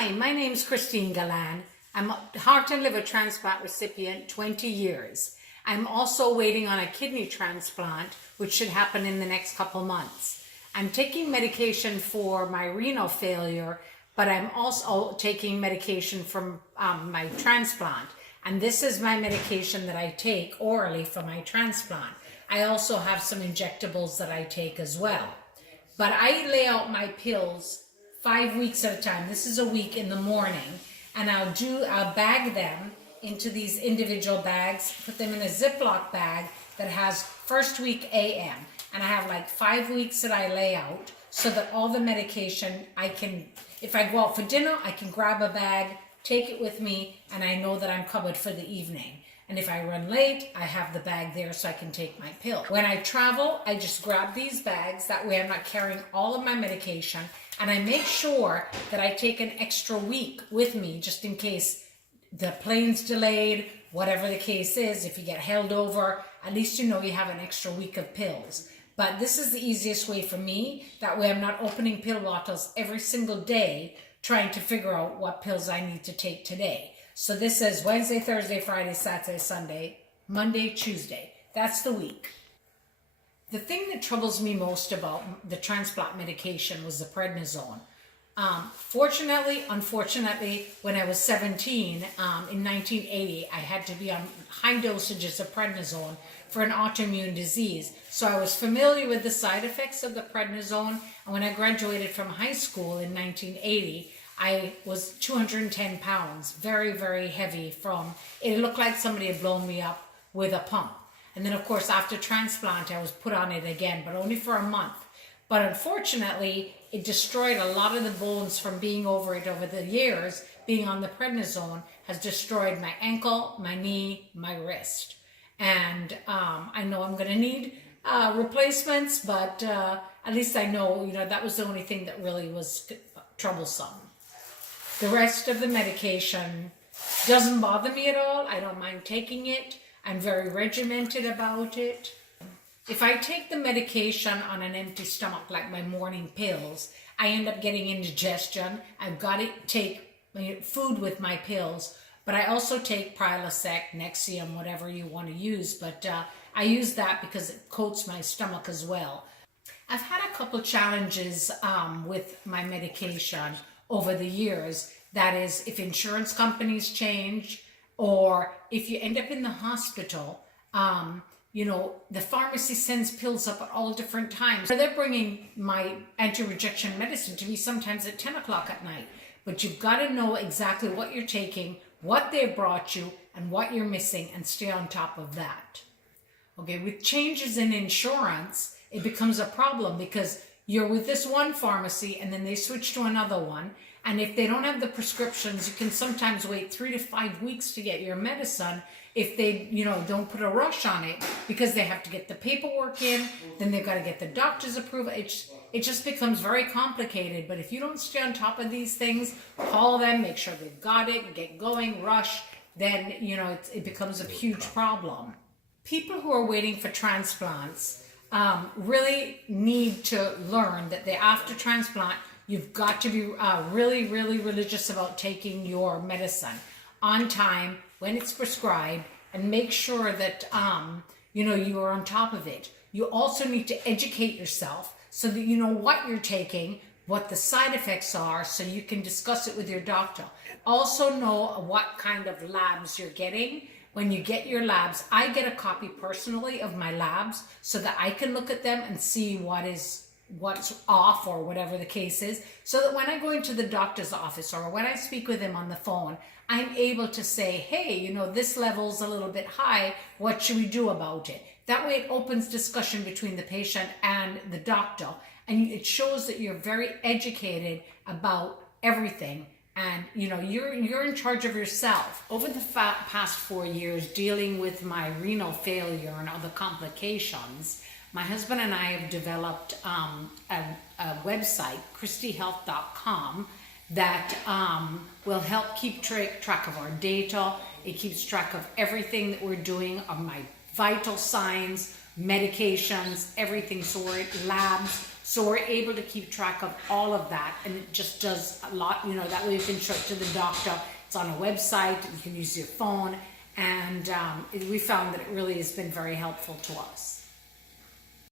Hi, my name's Christine Galan. I'm a heart and liver transplant recipient, 20 years. I'm also waiting on a kidney transplant, which should happen in the next couple months. I'm taking medication for my renal failure, but I'm also taking medication from my transplant. And this is my medication that I take orally for my transplant. I also have some injectables that I take as well. But I lay out my pills 5 weeks at a time. This is a week in the morning, and I'll bag them into these individual bags, put them in a Ziploc bag that has first week AM, and I have like 5 weeks that I lay out so that all the medication if I go out for dinner, I can grab a bag, take it with me, and I know that I'm covered for the evening. And if I run late, I have the bag there so I can take my pill. When I travel, I just grab these bags. That way I'm not carrying all of my medication. And I make sure that I take an extra week with me just in case the plane's delayed, whatever the case is. If you get held over, at least you know you have an extra week of pills. But this is the easiest way for me. That way I'm not opening pill bottles every single day trying to figure out what pills I need to take today. So this is Wednesday, Thursday, Friday, Saturday, Sunday, Monday, Tuesday. That's the week. The thing that troubles me most about the transplant medication was the prednisone. Unfortunately, when I was 17, in 1980, I had to be on high dosages of prednisone for an autoimmune disease. So I was familiar with the side effects of the prednisone. And when I graduated from high school in 1980, I was 210 pounds, very, very heavy it looked like somebody had blown me up with a pump. And then of course after transplant, I was put on it again, but only for a month. But unfortunately, it destroyed a lot of the bones from being over it over the years. Being on the prednisone has destroyed my ankle, my knee, my wrist. And I know I'm gonna need replacements, but at least I know, that was the only thing that really was troublesome. The rest of the medication doesn't bother me at all. I don't mind taking it. I'm very regimented about it. If I take the medication on an empty stomach, like my morning pills, I end up getting indigestion. I've got to take food with my pills, but I also take Prilosec, Nexium, whatever you want to use, but I use that because it coats my stomach as well. I've had a couple challenges with my medication over the years. That is, if insurance companies change, or if you end up in the hospital, the pharmacy sends pills up at all different times. They're bringing my anti-rejection medicine to me sometimes at 10 o'clock at night. But you've got to know exactly what you're taking, what they brought you, and what you're missing, and stay on top of that. Okay, with changes in insurance, it becomes a problem because you're with this one pharmacy and then they switch to another one. And if they don't have the prescriptions, you can sometimes wait 3 to 5 weeks to get your medicine if they, don't put a rush on it, because they have to get the paperwork in, then they've got to get the doctor's approval. It just becomes very complicated. But if you don't stay on top of these things, call them, make sure they've got it, get going, rush, then, it becomes a huge problem. People who are waiting for transplants really need to learn that after transplant, you've got to be really, really religious about taking your medicine on time when it's prescribed, and make sure that you are on top of it. You also need to educate yourself so that you know what you're taking, what the side effects are, so you can discuss it with your doctor. Also know what kind of labs you're getting. When you get your labs, I get a copy personally of my labs so that I can look at them and see what's off or whatever the case is, so that when I go into the doctor's office or when I speak with him on the phone, I'm able to say, hey, this level's a little bit high, what should we do about it? That way it opens discussion between the patient and the doctor, and it shows that you're very educated about everything, and you're in charge of yourself. Over the past 4 years, dealing with my renal failure and other complications, my husband and I have developed a website, christyhealth.com, that will help keep track of our data. It keeps track of everything that we're doing, of my vital signs, medications, everything, labs, So we're able to keep track of all of that, and it just does a lot, that way you can show it to the doctor. It's on a website, you can use your phone, and we found that it really has been very helpful to us.